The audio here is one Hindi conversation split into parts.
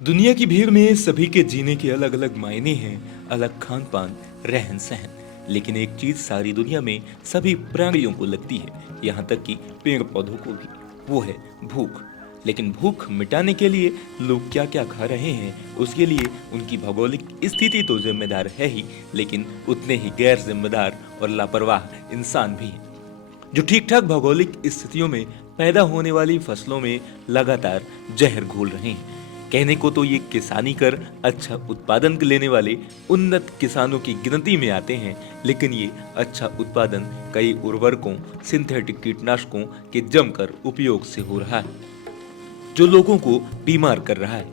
दुनिया की भीड़ में सभी के जीने के अलग अलग मायने हैं, अलग खान पान, रहन सहन। लेकिन एक चीज सारी दुनिया में सभी प्राणियों को लगती है, यहाँ तक कि पेड़ पौधों को भी, वो है भूख। लेकिन भूख मिटाने के लिए लोग क्या क्या खा रहे हैं, उसके लिए उनकी भौगोलिक स्थिति तो जिम्मेदार है ही, लेकिन उतने ही गैर जिम्मेदार और लापरवाह इंसान भी हैं, जो ठीक ठाक भौगोलिक स्थितियों में पैदा होने वाली फसलों में लगातार जहर घोल रहे हैं। कहने को तो ये किसानी कर अच्छा उत्पादन लेने वाले उन्नत किसानों की गिनती में आते हैं, लेकिन ये अच्छा उत्पादन कई उर्वरकों, सिंथेटिक कीटनाशकों के जमकर उपयोग से हो रहा है, जो लोगों को बीमार कर रहा है।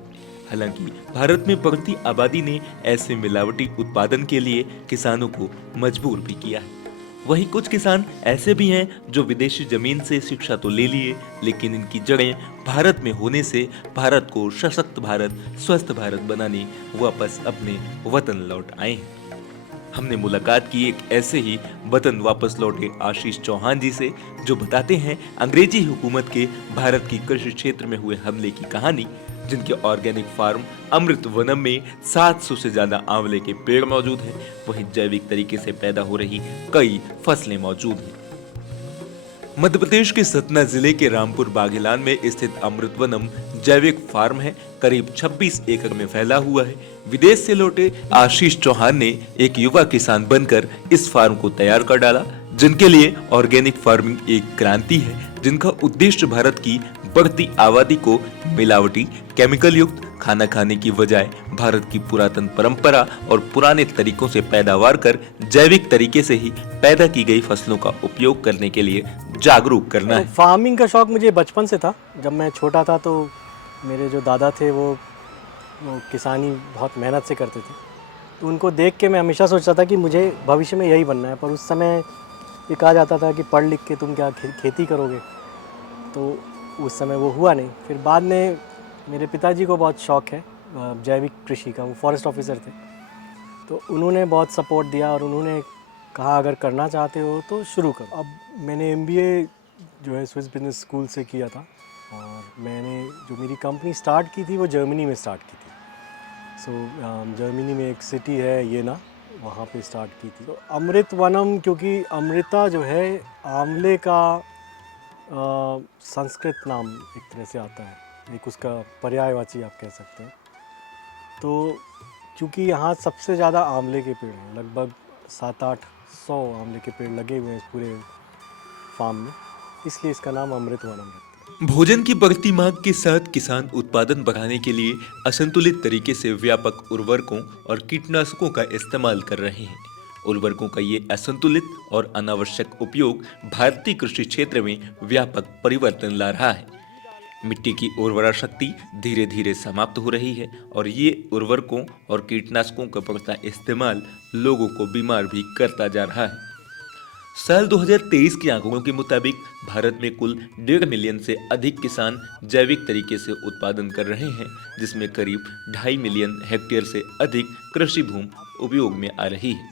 हालांकि भारत में बढ़ती आबादी ने ऐसे मिलावटी उत्पादन के लिए किसानों को मजबूर भी किया है। वहीं कुछ किसान ऐसे भी हैं जो विदेशी जमीन से शिक्षा तो ले लिए, लेकिन इनकी जड़ें भारत में होने से भारत को सशक्त भारत, स्वस्थ भारत बनाने वापस अपने वतन लौट आए हैं। हमने मुलाकात की एक ऐसे ही वतन वापस लौटे आशीष चौहान जी से, जो बताते हैं अंग्रेजी हुकूमत के भारत की कृषि क्षेत्र में हुए हमले की कहानी, जिनके ऑर्गेनिक फार्म अमृत वनम में 700 से ज्यादा आंवले के पेड़ मौजूद हैं, वहीं जैविक तरीके से पैदा हो रही कई फसलें मौजूद हैं। मध्य प्रदेश के सतना जिले के रामपुर बाघेलान में स्थित अमृतवनम जैविक फार्म है, करीब 26 एकड़ में फैला हुआ है। विदेश से लौटे आशीष चौहान ने एक युवा किसान बनकर इस फार्म को तैयार कर डाला, जिनके लिए ऑर्गेनिक फार्मिंग एक क्रांति है, जिनका उद्देश्य भारत की बढ़ती आबादी को मिलावटी, केमिकल युक्त खाना खाने की बजाय भारत की पुरातन परंपरा और पुराने तरीकों से पैदावार कर जैविक तरीके से ही पैदा की गई फसलों का उपयोग करने के लिए जागरूक करना है। फार्मिंग का शौक मुझे बचपन से था। जब मैं छोटा था तो मेरे जो दादा थे वो किसानी बहुत मेहनत से करते थे, तो उनको देख के मैं हमेशा सोचता था कि मुझे भविष्य में यही बनना है। पर उस समय ये कहा जाता था कि पढ़ लिख के तुम क्या खेती करोगे, तो उस समय वो हुआ नहीं। फिर बाद में मेरे पिताजी को बहुत शौक़ है जैविक कृषि का, वो फॉरेस्ट ऑफिसर थे, तो उन्होंने बहुत सपोर्ट दिया और उन्होंने कहा अगर करना चाहते हो तो शुरू करो। अब मैंने MBA जो है स्विस बिजनेस स्कूल से किया था, और मैंने जो मेरी कंपनी स्टार्ट की थी वो जर्मनी में स्टार्ट की थी। जर्मनी में एक सिटी है येना, वहाँ पे स्टार्ट की थी। तो अमृत वनम, क्योंकि अमृता जो है आंवले का संस्कृत नाम एक तरह से आता है, एक उसका पर्यायवाची आप कह सकते हैं। तो क्योंकि यहाँ सबसे ज़्यादा आंवले के पेड़ हैं, लगभग 700-800 आंवले के पेड़ लगे हुए हैं इस पूरे फार्म में, इसलिए इसका नाम अमृत वनम है। भोजन की बढ़ती मांग के साथ किसान उत्पादन बढ़ाने के लिए असंतुलित तरीके से व्यापक उर्वरकों और कीटनाशकों का इस्तेमाल कर रहे हैं। उर्वरकों का ये असंतुलित और अनावश्यक उपयोग भारतीय कृषि क्षेत्र में व्यापक परिवर्तन ला रहा है। मिट्टी की उर्वरा शक्ति धीरे धीरे समाप्त हो रही है, और ये उर्वरकों और कीटनाशकों का बढ़ता इस्तेमाल लोगों को बीमार भी करता जा रहा है। साल 2023 के आंकड़ों के मुताबिक भारत में कुल 1.5 मिलियन से अधिक किसान जैविक तरीके से उत्पादन कर रहे हैं, जिसमें करीब 2.5 मिलियन हेक्टेयर से अधिक कृषि भूमि उपयोग में आ रही है।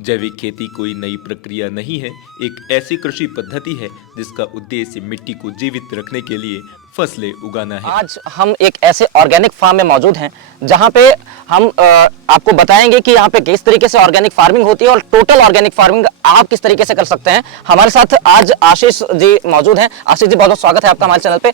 जैविक खेती कोई नई प्रक्रिया नहीं है, एक ऐसी कृषि पद्धति है जिसका उद्देश्य मिट्टी को जीवित रखने के लिए फसलें उगाना है। आज हम एक ऐसे ऑर्गेनिक फार्म में मौजूद हैं जहां पे हम आपको बताएंगे कि यहाँ पे किस तरीके से ऑर्गेनिक फार्मिंग होती है और टोटल ऑर्गेनिक फार्मिंग आप किस तरीके से कर सकते हैं। हमारे साथ आज आशीष जी मौजूद हैं। आशीष जी, बहुत बहुत स्वागत है आपका हमारे चैनल पे।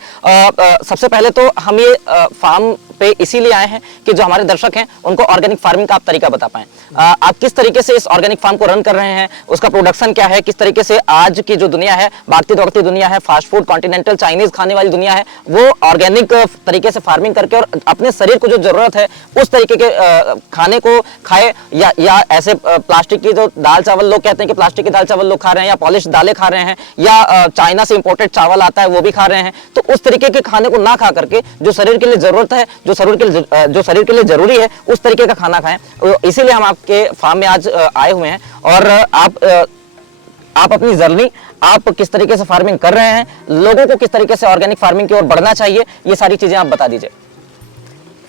सबसे पहले तो हम ये फार्म पे इसीलिए आए हैं कि जो हमारे दर्शक हैं उनको ऑर्गेनिक फार्मिंग का आप तरीका बता पाएं। आप किस तरीके से इस ऑर्गेनिक फार्म को रन कर रहे हैं, उसका प्रोडक्शन क्या है, किस तरीके से आज की जो दुनिया है, भागती दौड़ती दुनिया है, फास्ट फूड, कॉन्टिनेंटल चाइनीज खाने वाली दुनिया है, वो ऑर्गेनिक तरीके से फार्मिंग करके और अपने शरीर को जो जरूरत है उस तरीके के खाने को खाए, या ऐसे प्लास्टिक की जो दाल चावल, लोग कहते हैं कि प्लास्टिक की दाल चावल लोग खा रहे हैं, या पॉलिश दालें खा रहे हैं, या चाइना से इंपोर्टेड चावल आता है वो भी खा रहे हैं। तो उस तरीके के खाने को ना खा करके जो शरीर के लिए जरूरत है, जो शरीर के लिए जरूरी है, उस तरीके का खाना खाएं। इसीलिए हम आपके फार्म में आज आए हुए हैं। और आप अपनी जर्नी, आप किस तरीके से फार्मिंग कर रहे हैं, लोगों को किस तरीके से ऑर्गेनिक फार्मिंग की ओर बढ़ना चाहिए, ये सारी चीजें आप बता दीजिए।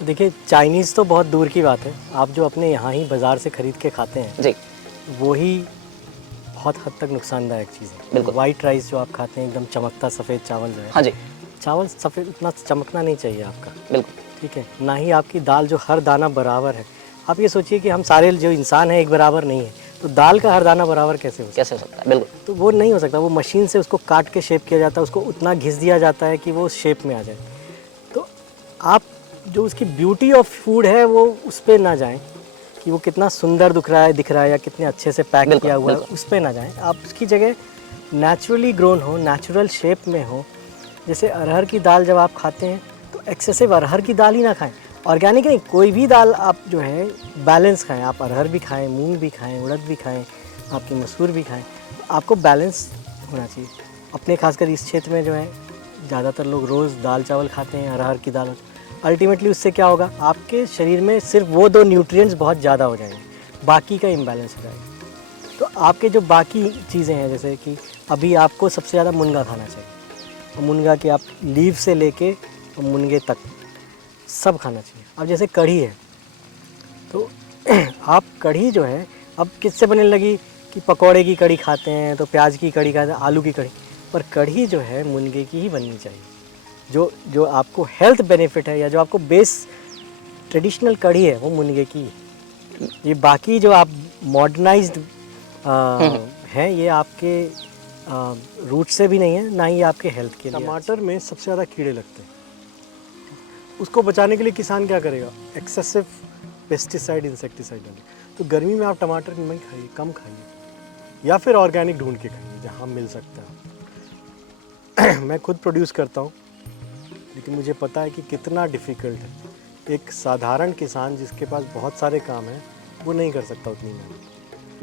देखिए, चाइनीज़ तो बहुत दूर की बात है, आप जो अपने यहाँ ही बाज़ार से खरीद के खाते हैं जी, वो ही बहुत हद तक नुकसानदायक चीज़ है। बिल्कुल। वाइट राइस जो आप खाते हैं, एकदम चमकता सफ़ेद चावल जो है, हाँ जी, चावल सफ़ेद इतना चमकना नहीं चाहिए आपका। बिल्कुल। ठीक है, ना ही आपकी दाल जो हर दाना बराबर है। आप ये सोचिए कि हम सारे जो इंसान हैं एक बराबर नहीं है, तो दाल का हर दाना बराबर कैसे हो सकता कैसे हो सकता है? बिल्कुल। है? तो वो नहीं हो सकता। वो मशीन से उसको काट के शेप किया जाता है, उसको उतना घिस दिया जाता है कि वो शेप में आ जाए। तो आप जो उसकी ब्यूटी ऑफ फूड है वो उस पर ना जाएं कि वो कितना सुंदर दिख रहा है या कितने अच्छे से पैक बिल्कुल, किया हुआ है, बिल्कुल। उस पर ना जाएं। आप उसकी जगह नेचुरली ग्रोन हो, नेचुरल शेप में हो। जैसे अरहर की दाल जब आप खाते हैं तो एक्सेसिव अरहर की दाल ही ना खाएं। ऑर्गेनिक नहीं, कोई भी दाल आप जो है बैलेंस खाएं। आप अरहर भी खाएं, मूंग भी खाएं, उड़द भी खाएं, आपकी मसूर भी खाएं। आपको बैलेंस होना चाहिए। अपने खासकर इस क्षेत्र में जो है ज़्यादातर लोग रोज़ दाल चावल खाते हैं, अरहर की दाल। अल्टीमेटली उससे क्या होगा, आपके शरीर में सिर्फ वो 2 न्यूट्रिएंट्स बहुत ज़्यादा हो जाएंगे, बाकी का इम्बैलेंस हो जाएगा। तो आपके जो बाकी चीज़ें हैं, जैसे कि अभी आपको सबसे ज़्यादा मुनगा खाना चाहिए। और मुनगा के आप लीव से लेके मुनगे तक सब खाना चाहिए। अब जैसे कढ़ी है तो आप कढ़ी जो है अब किससे बनने लगी कि पकौड़े की कढ़ी खाते हैं तो प्याज की कढ़ी खाते हैं, आलू की कढ़ी। पर कढ़ी जो है मुनगे की ही बननी चाहिए। जो आपको हेल्थ बेनिफिट है या जो आपको बेस ट्रेडिशनल कढ़ी है वो मुनगे की है। ये बाकी जो आप मॉडर्नाइज्ड हैं ये आपके रूट से भी नहीं है, ना ही आपके हेल्थ के लिए। टमाटर में सबसे ज़्यादा कीड़े लगते हैं। उसको बचाने के लिए किसान क्या करेगा, एक्सेसिव पेस्टिसाइड इंसेक्टिसाइड डालें। तो गर्मी में आप टमाटर नहीं खाइए, कम खाइए, या फिर ऑर्गेनिक ढूंढ के खाइए जहाँ मिल सकता है। मैं खुद प्रोड्यूस करता हूँ, लेकिन मुझे पता है कि कितना डिफ़िकल्ट है। एक साधारण किसान जिसके पास बहुत सारे काम हैं वो नहीं कर सकता उतनी मेहनत।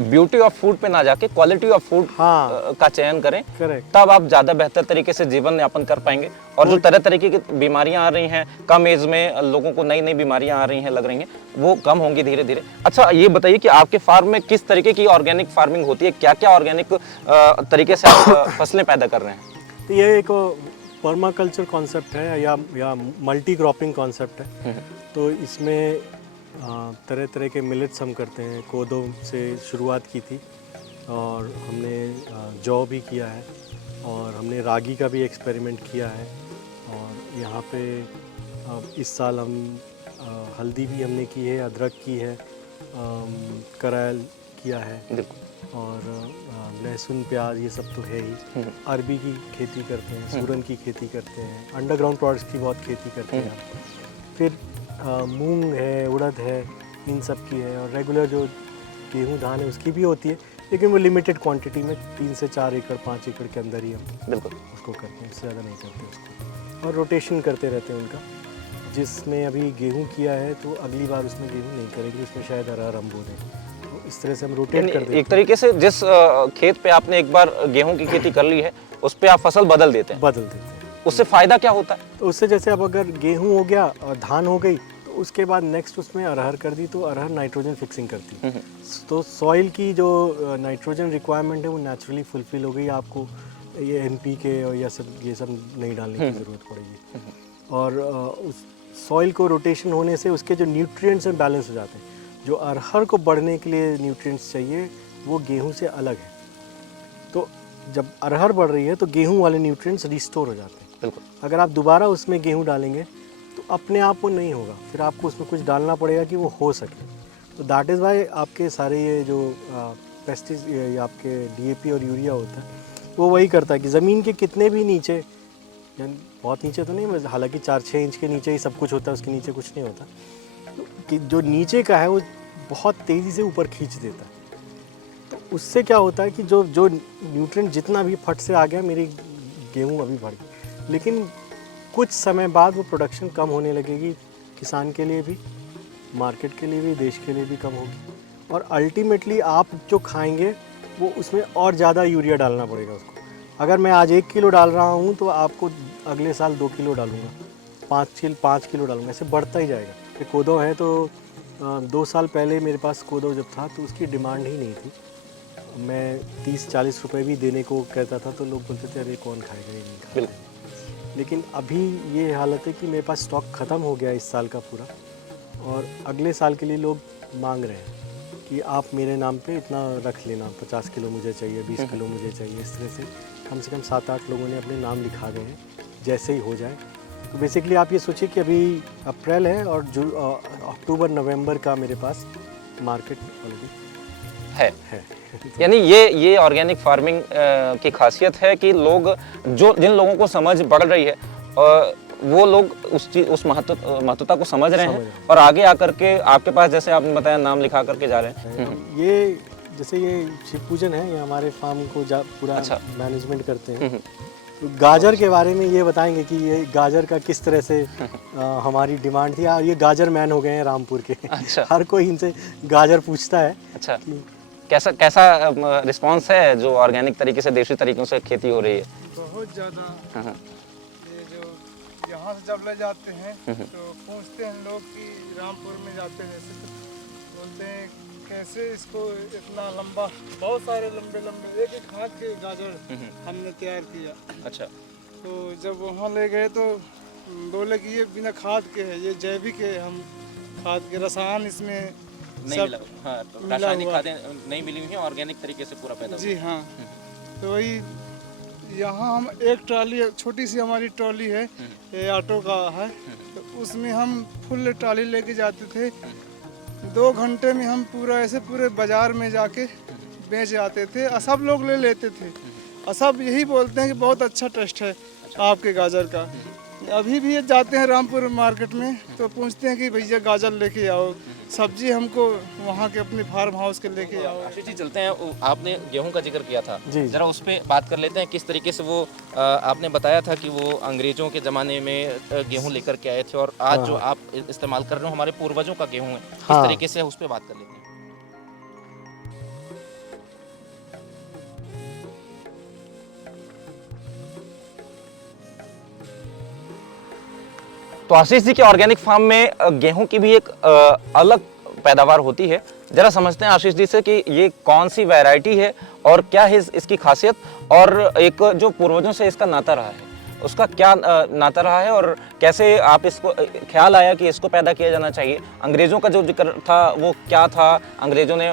ब्यूटी ऑफ फूड पे ना जाके क्वालिटी ऑफ फूड हाँ, का चयन करें, करेक्ट। तब आप ज़्यादा बेहतर तरीके से जीवन यापन कर पाएंगे। और जो तरह तरह की बीमारियां आ रही हैं, कम एज में लोगों को नई नई बीमारियां आ रही हैं, लग रही हैं, वो कम होंगी धीरे धीरे। अच्छा, ये बताइए कि आपके फार्म में किस तरीके की ऑर्गेनिक फार्मिंग होती है? क्या क्या ऑर्गेनिक तरीके से आप फसलें पैदा कर रहे हैं? तो ये एक पर्माकल्चर कॉन्सेप्ट है या मल्टी क्रॉपिंग कॉन्सेप्ट है। तो इसमें तरह तरह के मिलेट्स हम करते हैं। कोदो से शुरुआत की थी और हमने जौ भी किया है और हमने रागी का भी एक्सपेरिमेंट किया है। और यहाँ पे इस साल हम हल्दी भी हमने की है, अदरक की है, करैल किया है और लहसुन प्याज ये सब तो है ही। अरबी की खेती करते हैं, सूरन की खेती करते हैं, अंडरग्राउंड प्रोडक्ट्स की बहुत खेती करते हैं। फिर मूंग है, उड़द है, इन सब की है। और रेगुलर जो गेहूँ धान है उसकी भी होती है, लेकिन वो लिमिटेड क्वांटिटी में 3 से 4 एकड़ 5 एकड़ के अंदर ही हम बिल्कुल उसको करते हैं, इससे ज़्यादा नहीं करते उसको। और रोटेशन करते रहते हैं उनका। जिसमें अभी गेहूँ किया है तो अगली बार उसमें गेहूँ नहीं करेंगे, उसमें शायद अरहर हम बो दें। तो इस तरह से हम रोटेट कर देते हैं। एक तरीके से जिस खेत पे आपने एक बार गेहूं की खेती कर ली है, उस पे आप फसल बदल देते हैं। उससे फायदा क्या होता है? तो उससे जैसे अब अगर गेहूँ हो गया और धान हो गई तो उसके बाद नेक्स्ट उसमें अरहर कर दी, तो अरहर नाइट्रोजन फिक्सिंग करती है। तो सॉइल की जो नाइट्रोजन रिक्वायरमेंट है वो नेचुरली फुलफिल हो गई। आपको ये NPK और ये सब नहीं डालने की ज़रूरत पड़ेगी। और उस सॉइल को रोटेशन होने से उसके जो न्यूट्रिएंट्स हैं बैलेंस हो जाते हैं। जो अरहर को बढ़ने के लिए न्यूट्रिएंट्स चाहिए वो गेहूँ से अलग है। तो जब अरहर बढ़ रही है तो गेहूँ वाले न्यूट्रिएंट्स रिस्टोर हो जाते हैं। बिल्कुल। अगर आप दोबारा उसमें गेहूँ डालेंगे तो अपने आप वो नहीं होगा, फिर आपको उसमें कुछ डालना पड़ेगा कि वो हो सके। तो दैट इज़ वाई आपके सारे ये जो पेस्टिस ये आपके DAP और यूरिया होता है वो वही करता है कि ज़मीन के कितने भी नीचे, यानी बहुत नीचे तो नहीं, हालांकि 4-6 इंच के नीचे ही सब कुछ होता है, उसके नीचे कुछ नहीं होता। तो कि जो नीचे का है वो बहुत तेज़ी से ऊपर खींच देता है। तो उससे क्या होता है कि जो न्यूट्रिएंट जितना भी फट से आ गया, मेरी गेहूँ अभी बढ़ गई, लेकिन कुछ समय बाद वो प्रोडक्शन कम होने लगेगी। किसान के लिए भी, मार्केट के लिए भी, देश के लिए भी कम होगी। और अल्टीमेटली आप जो खाएंगे वो उसमें और ज़्यादा यूरिया डालना पड़ेगा उसको। अगर मैं आज 1 किलो डाल रहा हूँ तो आपको अगले साल 2 किलो डालूँगा, 5 किलो डालूँगा, ऐसे बढ़ता ही जाएगा। ये कोदो है तो 2 साल पहले मेरे पास कोदो जब था तो उसकी डिमांड ही नहीं थी। मैं 30-40 रुपए भी देने को कहता था तो लोग बोलते थे अरे कौन खाएगा, ये नहीं खाएगा। लेकिन अभी ये हालत है कि मेरे पास स्टॉक ख़त्म हो गया इस साल का पूरा, और अगले साल के लिए लोग मांग रहे हैं कि आप मेरे नाम पे इतना रख लेना, 50 किलो मुझे चाहिए, 20 किलो मुझे चाहिए। इस तरह से कम 7-8 लोगों ने अपने नाम लिखा गए हैं। जैसे ही हो जाए तो बेसिकली आप ये सोचिए कि अभी अप्रैल है और अक्टूबर नवंबर का मेरे पास मार्केट ऑलरेडी है। है। यानी ये ऑर्गेनिक फार्मिंग की खासियत है कि लोग जिन लोगों को समझ बढ़ रही है वो लोग उस महत्वता को समझ रहे हैं और आगे आकर के आपके पास जैसे आपने बताया नाम लिखा करके जा रहे हैं। ये जैसे ये शिव पूजन है, ये हमारे फार्म को पूरा अच्छा। मैनेजमेंट करते हैं। तो गाजर के बारे में ये बताएंगे कि ये गाजर का किस तरह से हमारी डिमांड थी। ये गाजर मैन हो गए हैं रामपुर के। अच्छा। हर कोई इनसे गाजर पूछता है। अच्छा, कैसा रिस्पांस है जो ऑर्गेनिक तरीके से देसी तरीकों से खेती हो रही है? बहुत ज़्यादा। ये जो यहाँ से जब ले जाते हैं तो पूछते हैं लोग कि रामपुर में जाते हैं जैसे तो बोलते हैं कैसे इसको इतना लंबा, बहुत सारे लंबे लंबे एक एक हाथ के गाजर हमने तैयार किया। अच्छा। तो जब वहाँ ले गए तो बोले कि ये बिना खाद के है, ये जैविक है, हम खाद के रसायन इसमें नहीं मिला। हाँ, तो रासायनिक खादें नहीं मिली हुई हैं, ऑर्गेनिक तरीके से पूरा पैदा हुआ। जी हाँ। तो वही यहाँ हम एक ट्रॉली, छोटी सी हमारी ट्रॉली है, ये ऑटो का है, तो उसमें हम फुल ट्रॉली लेके जाते थे। 2 घंटे में हम पूरा ऐसे पूरे बाजार में जाके बेच आते थे और सब लोग ले लेते थे और सब यही बोलते हैं कि बहुत अच्छा टेस्ट है आपके गाजर का। अभी भी ये जाते हैं रामपुर मार्केट में तो पूछते हैं कि भैया गाजर लेके आओ, सब्जी हमको वहाँ के अपने फार्म हाउस के लेके आओ। आशीष जी चलते हैं, आपने गेहूं का जिक्र किया था, जी। जरा उस पर बात कर लेते हैं। किस तरीके से वो आपने बताया था कि वो अंग्रेजों के ज़माने में गेहूं लेकर के आए थे और आज जो आप इस्तेमाल कर रहे हो हमारे पूर्वजों का गेहूं है, किस हाँ। तरीके से उस पर बात कर लेते हैं। तो आशीष जी के ऑर्गेनिक फार्म में गेहूं की भी एक अलग पैदावार होती है। जरा समझते हैं आशीष जी से कि ये कौन सी वैरायटी है और क्या है इसकी खासियत, और एक जो पूर्वजों से इसका नाता रहा है उसका क्या नाता रहा है और कैसे आप इसको ख्याल आया कि इसको पैदा किया जाना चाहिए। अंग्रेज़ों का जो जिक्र था वो क्या था? अंग्रेज़ों ने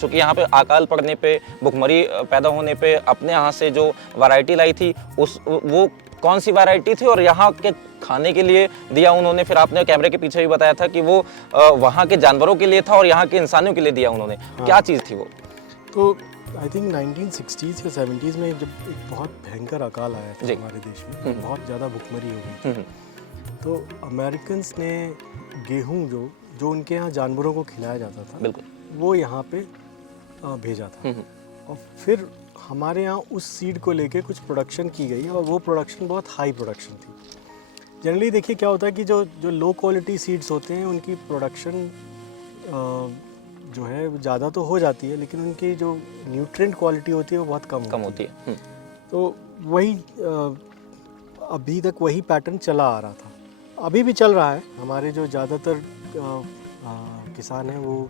चूँकि यहाँ पे अकाल पड़ने पे, भुखमरी पैदा होने पे अपने यहाँ से जो वैरायटी लाई थी वो कौन सी वैरायटी थी और यहाँ के खाने के लिए दिया उन्होंने? फिर आपने कैमरे के पीछे भी बताया था कि वो वहाँ के जानवरों के लिए था और यहाँ के इंसानों के लिए दिया उन्होंने। हाँ। क्या चीज़ थी वो? तो आई थिंक 1960s या 70s में जब एक बहुत भयंकर अकाल आया था हमारे देश में, बहुत ज़्यादा भुखमरी हो गई थी, तो अमेरिकन्स ने गेहूँ जो उनके यहाँ जानवरों को खिलाया जाता था, बिल्कुल, वो यहाँ पे भेजा था। और फिर हमारे यहाँ उस सीड को लेके कुछ प्रोडक्शन की गई और वो प्रोडक्शन बहुत हाई प्रोडक्शन थी। जनरली देखिए क्या होता है कि जो लो क्वालिटी सीड्स होते हैं उनकी प्रोडक्शन जो है ज़्यादा तो हो जाती है, लेकिन उनकी जो न्यूट्रिएंट क्वालिटी होती है वो बहुत कम होती है। तो वही अभी तक वही पैटर्न चला आ रहा था, अभी भी चल रहा है। हमारे जो ज़्यादातर किसान हैं वो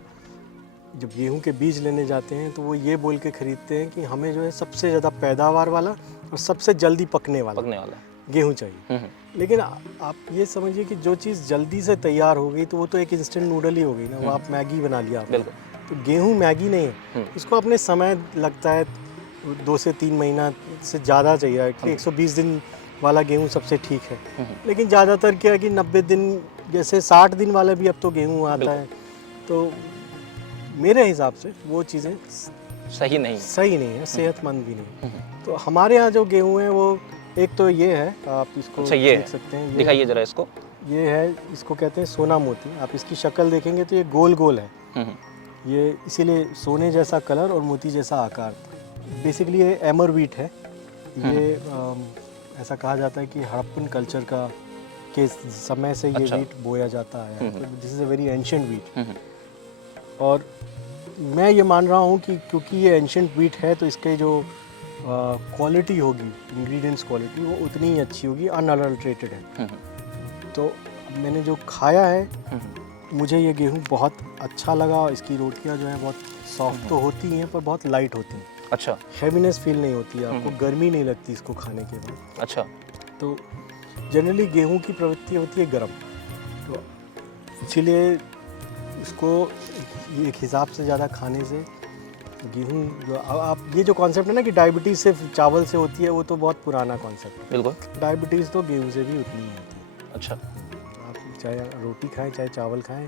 जब गेहूं के बीज लेने जाते हैं तो वो ये बोल के ख़रीदते हैं कि हमें जो है सबसे ज़्यादा पैदावार वाला और सबसे जल्दी पकने वाला गेहूं चाहिए। लेकिन आप ये समझिए कि जो चीज़ जल्दी से तैयार हो गई तो वो तो एक इंस्टेंट नूडल ही हो गई ना, वो आप मैगी बना लिया आपने। तो गेहूं मैगी नहीं है, उसको अपने समय लगता है 2 से 3 महीना से ज़्यादा चाहिए। 120 दिन वाला गेहूं सबसे ठीक है, लेकिन ज़्यादातर क्या है कि 90 दिन जैसे 60 दिन वाला भी अब तो गेहूं आता है। तो मेरे हिसाब से वो चीज़ें सही नहीं है, सेहतमंद भी नहीं। तो हमारे यहाँ जो गेहूं है वो एक तो ये है, आप इसको देख सकते हैं, दिखाइए जरा इसको। ये है, इसको कहते हैं सोना मोती। आप इसकी शक्ल देखेंगे तो ये गोल गोल है, ये इसीलिए सोने जैसा कलर और मोती जैसा आकार। बेसिकली ये एमर व्हीट है। ये ऐसा कहा जाता है कि हड़प्पन कल्चर के समय से ये व्हीट बोया जाता है। This is a very ancient wheat. और मैं ये मान रहा हूँ कि क्योंकि ये एंशिएंट व्हीट है तो इसके जो क्वालिटी होगी, इंग्रेडिएंट्स क्वालिटी, वो उतनी ही अच्छी होगी, अनअडल्ट्रेटेड है। तो मैंने जो खाया है मुझे ये गेहूँ बहुत अच्छा लगा। इसकी रोटियाँ जो हैं बहुत सॉफ्ट तो होती हैं पर बहुत लाइट होती हैं। अच्छा, हैवीनेस फील नहीं होती है, आपको गर्मी नहीं लगती इसको खाने के बाद। अच्छा, तो जनरली गेहूँ की प्रवृत्ति होती है गर्म, तो इसीलिए इसको एक हिसाब से ज़्यादा खाने से गेहूँ जो आप ये जो कॉन्सेप्ट है ना कि डायबिटीज़ सिर्फ चावल से होती है, वो तो बहुत पुराना कॉन्सेप्ट है। बिल्कुल। डायबिटीज़ तो गेहूँ से भी उतनी ही होती है। अच्छा। आप चाहे रोटी खाएं चाहे चावल खाएं,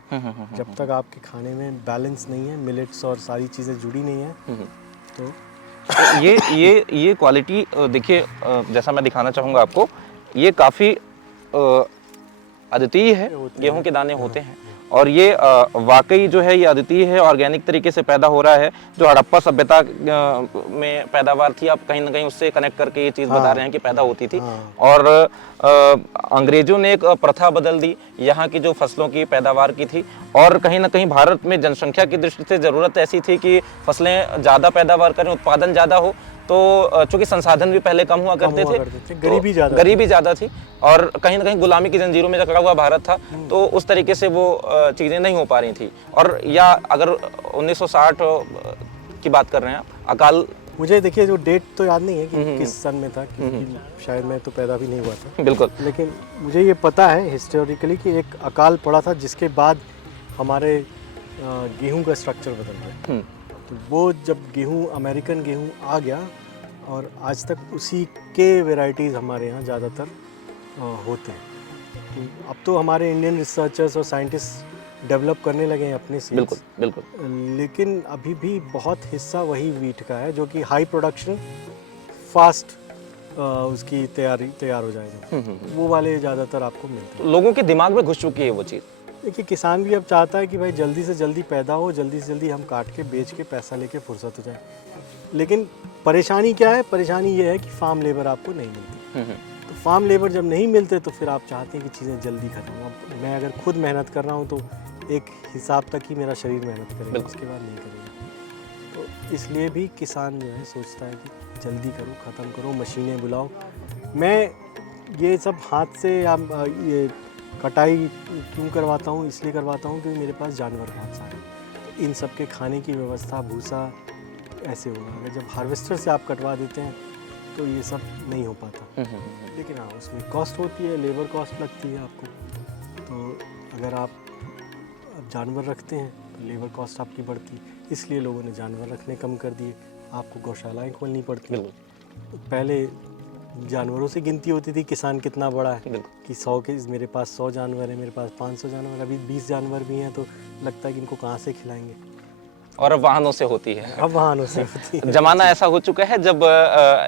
जब तक आपके खाने में बैलेंस नहीं है, मिलेट्स और सारी चीज़ें जुड़ी नहीं है, तो तो ये क्वालिटी देखिए, जैसा मैं दिखाना चाहूँगा आपको, ये काफ़ी अद्वितीय है। गेहूं के दाने होते हैं और ये वाकई जो है ये अद्वितीय है, ऑर्गेनिक तरीके से पैदा हो रहा है। जो हड़प्पा सभ्यता में पैदावार थी, आप कहीं ना कहीं उससे कनेक्ट करके ये चीज़ बता रहे हैं कि पैदा होती थी। और अंग्रेजों ने एक प्रथा बदल दी यहाँ की जो फसलों की पैदावार की थी, और कहीं ना कहीं भारत में जनसंख्या की दृष्टि से ज़रूरत ऐसी थी कि फसलें ज़्यादा पैदावार करें, उत्पादन ज़्यादा हो। तो चूंकि संसाधन भी पहले कम हुआ करते थे, गरीबी ज़्यादा थी और कहीं ना कहीं गुलामी की जंजीरों में जकड़ा हुआ भारत था, तो उस तरीके से वो चीज़ें नहीं हो पा रही थी। और या अगर 1960 की बात कर रहे हैं आप, अकाल, मुझे देखिए जो डेट तो याद नहीं है कि किस सन में था, क्योंकि शायद मैं तो पैदा भी नहीं हुआ था। बिल्कुल। लेकिन मुझे ये पता है हिस्टोरिकली कि एक अकाल पड़ा था, जिसके बाद हमारे गेहूं का स्ट्रक्चर बदल गया। तो वो जब गेहूं, अमेरिकन गेहूं आ गया, और आज तक उसी के वेराइटीज़ हमारे यहाँ ज़्यादातर होते हैं। तो अब तो हमारे इंडियन रिसर्चर्स और साइंटिस्ट डेवलप करने लगे हैं अपने सीड्स। बिल्कुल बिल्कुल। लेकिन अभी भी बहुत हिस्सा वही वीट का है, जो कि हाई प्रोडक्शन, फास्ट उसकी तैयार हो जाएगा, वो वाले ज़्यादातर आपको मिलते हैं। लोगों के दिमाग में घुस चुकी है वो चीज़। देखिए किसान भी अब चाहता है कि भाई जल्दी से जल्दी पैदा हो, जल्दी से जल्दी हम काट के बेच के पैसा लेके फुर्सत हो जाए। लेकिन परेशानी क्या है? परेशानी ये है कि फार्म लेबर आपको नहीं मिलती। तो फार्म लेबर जब नहीं मिलते तो फिर आप चाहते हैं कि चीज़ें जल्दी खत्म हो। अब मैं अगर खुद मेहनत कर रहा हूँ तो एक हिसाब तक ही मेरा शरीर मेहनत करेगा, उसके बाद नहीं करेगा। तो इसलिए भी किसान जो है सोचता है कि जल्दी करो, ख़त्म करो, मशीनें बुलाओ। मैं ये सब हाथ से या ये कटाई क्यों करवाता हूँ? इसलिए करवाता हूँ क्योंकि मेरे पास जानवर बहुत सारे, इन सब के खाने की व्यवस्था, भूसा ऐसे होगा। अगर जब हार्वेस्टर से आप कटवा देते हैं तो ये सब नहीं हो पाता। लेकिन हाँ, उसमें कॉस्ट होती है, लेबर कॉस्ट लगती है आपको। तो अगर आप जानवर रखते हैं तो लेबर कॉस्ट आपकी बढ़ती है, इसलिए लोगों ने जानवर रखने कम कर दिए। आपको गौशालाएँ खोलनी पड़ती हैं। पहले जानवरों से गिनती होती थी किसान कितना बड़ा है, कि 100 के मेरे पास 100 जानवर है, मेरे पास 500 जानवर, अभी 20 जानवर भी हैं तो लगता है कि इनको कहाँ से खिलाएंगे। और अब वाहनों से होती है। अब वाहनों से होती है। जमाना ऐसा हो चुका है जब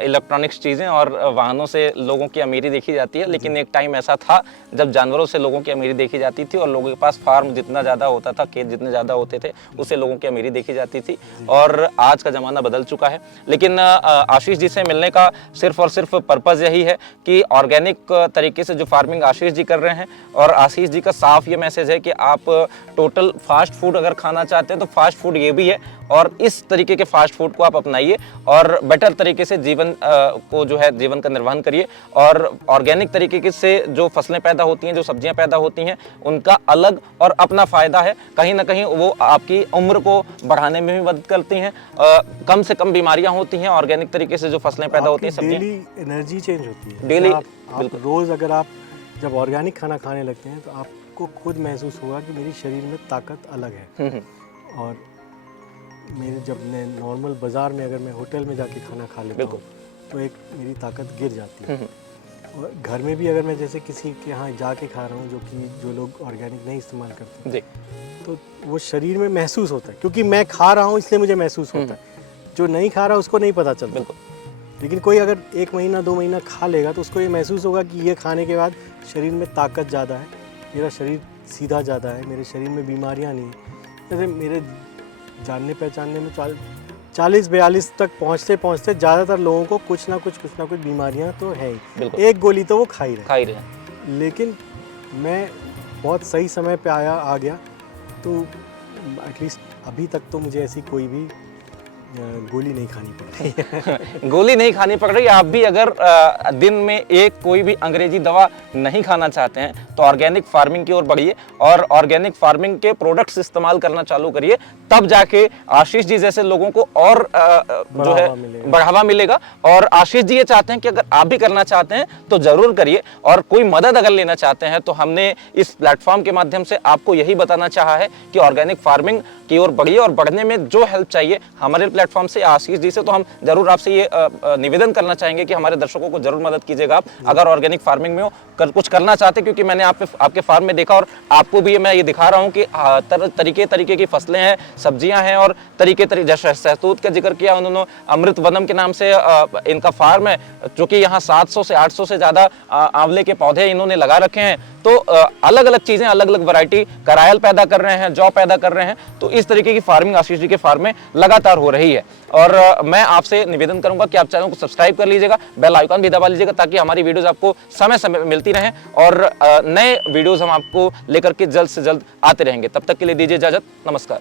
इलेक्ट्रॉनिक्स चीज़ें और वाहनों से लोगों की अमीरी देखी जाती है, लेकिन एक टाइम ऐसा था जब जानवरों से लोगों की अमीरी देखी जाती थी, और लोगों के पास फार्म जितना ज़्यादा होता था, खेत जितने ज़्यादा होते थे, उससे लोगों की अमीरी देखी जाती थी। और आज का ज़माना बदल चुका है। लेकिन आशीष जी से मिलने का सिर्फ और सिर्फ पर्पज़ यही है कि ऑर्गेनिक तरीके से जो फार्मिंग आशीष जी कर रहे हैं, और आशीष जी का साफ ये मैसेज है कि आप टोटल फास्ट फूड अगर खाना चाहते हैं तो फास्ट फूड ये भी है, और इस तरीके के फास्ट फूड को आप अपनाइए और बेटर तरीके से जीवन को जो है जीवन का निर्वहन करिए। और ऑर्गेनिक तरीके से जो फसलें पैदा होती हैं, जो सब्जियां पैदा होती हैं, उनका अलग और अपना फ़ायदा है। कहीं ना कहीं वो आपकी उम्र को बढ़ाने में भी मदद करती हैं, कम से कम बीमारियां होती हैं ऑर्गेनिक तरीके से जो फसलें पैदा होती हैं, सब्जियां। डेली एनर्जी चेंज होती है डेली। आप रोज़ अगर आप जब ऑर्गेनिक खाना खाने लगते हैं तो आपको खुद महसूस होगा कि मेरी शरीर में ताकत अलग है। और मेरे जब मैं नॉर्मल बाज़ार में, अगर मैं होटल में जाके खाना खा लेता हूँ तो एक मेरी ताकत गिर जाती है। और घर में भी अगर मैं जैसे किसी के यहाँ जाके खा रहा हूँ, जो लोग ऑर्गेनिक नहीं इस्तेमाल करते जी, तो वो शरीर में महसूस होता है, क्योंकि मैं खा रहा हूँ इसलिए मुझे महसूस होता है। जो नहीं खा रहा उसको नहीं पता चलता। लेकिन कोई अगर 1 महीना 2 महीना खा लेगा तो उसको ये महसूस होगा कि ये खाने के बाद शरीर में ताकत ज़्यादा है, मेरा शरीर सीधा ज़्यादा है, मेरे शरीर में बीमारियाँ नहीं हैं। जैसे मेरे जानने पहचानने में 40-42 तक पहुँचते ज़्यादातर लोगों को कुछ ना कुछ बीमारियाँ तो है ही। एक गोली तो वो खा ही रहे हैं। लेकिन मैं बहुत सही समय पे आ गया, तो एटलीस्ट अभी तक तो मुझे ऐसी कोई भी गोली नहीं खानी पड़ रही। गोली नहीं खानी पड़ रही। आप भी अगर दिन में एक कोई भी अंग्रेजी दवा नहीं खाना चाहते हैं तो ऑर्गेनिक फार्मिंग की ओर बढ़िए और ऑर्गेनिक फार्मिंग के प्रोडक्ट्स इस्तेमाल करना चालू करिए, तब जाके आशीष जी जैसे लोगों को और जो है बढ़ावा मिलेगा। और आशीष जी ये चाहते हैं कि अगर आप भी करना चाहते हैं तो जरूर करिए, और कोई मदद अगर लेना चाहते हैं तो हमने इस प्लेटफॉर्म के माध्यम से आपको यही बताना चाहा है कि ऑर्गेनिक फार्मिंग की ओर बढ़िए, और बढ़ने में जो हेल्प चाहिए हमारे प्लेटफॉर्म से, आशीष जी से, तो हम जरूर आपसे ये निवेदन करना चाहेंगे कि हमारे दर्शकों को जरूर मदद कीजिएगा आप, अगर ऑर्गेनिक फार्मिंग में हो, कुछ करना चाहते, क्योंकि मैंने आपके फार्म में देखा और आपको भी मैं ये दिखा रहा हूँ कि तरीके की फसलें हैं, सब्जियां हैं और तरीके जैसे शहतूत का जिक्र किया उन्होंने, अमृत वनम के नाम से इनका फार्म है, जो कि यहाँ 700 से 800 से ज्यादा आंवले के पौधे इन्होंने लगा रखे हैं। तो अलग अलग चीजें, अलग अलग वैरायटी, करायल पैदा कर रहे हैं, जौ पैदा कर रहे हैं। तो इस तरीके की फार्मिंग आशीष जी के फार्म में लगातार हो रही है। और मैं आपसे निवेदन करूंगा कि आप चैनल को सब्सक्राइब कर लीजिएगा, बेल आइकन भी दबा लीजिएगा, ताकि हमारी वीडियोस आपको समय समय मिलती रहें और नए वीडियोस हम आपको लेकर के जल्द से जल्द आते रहेंगे। तब तक के लिए दीजिए इजाजत, नमस्कार।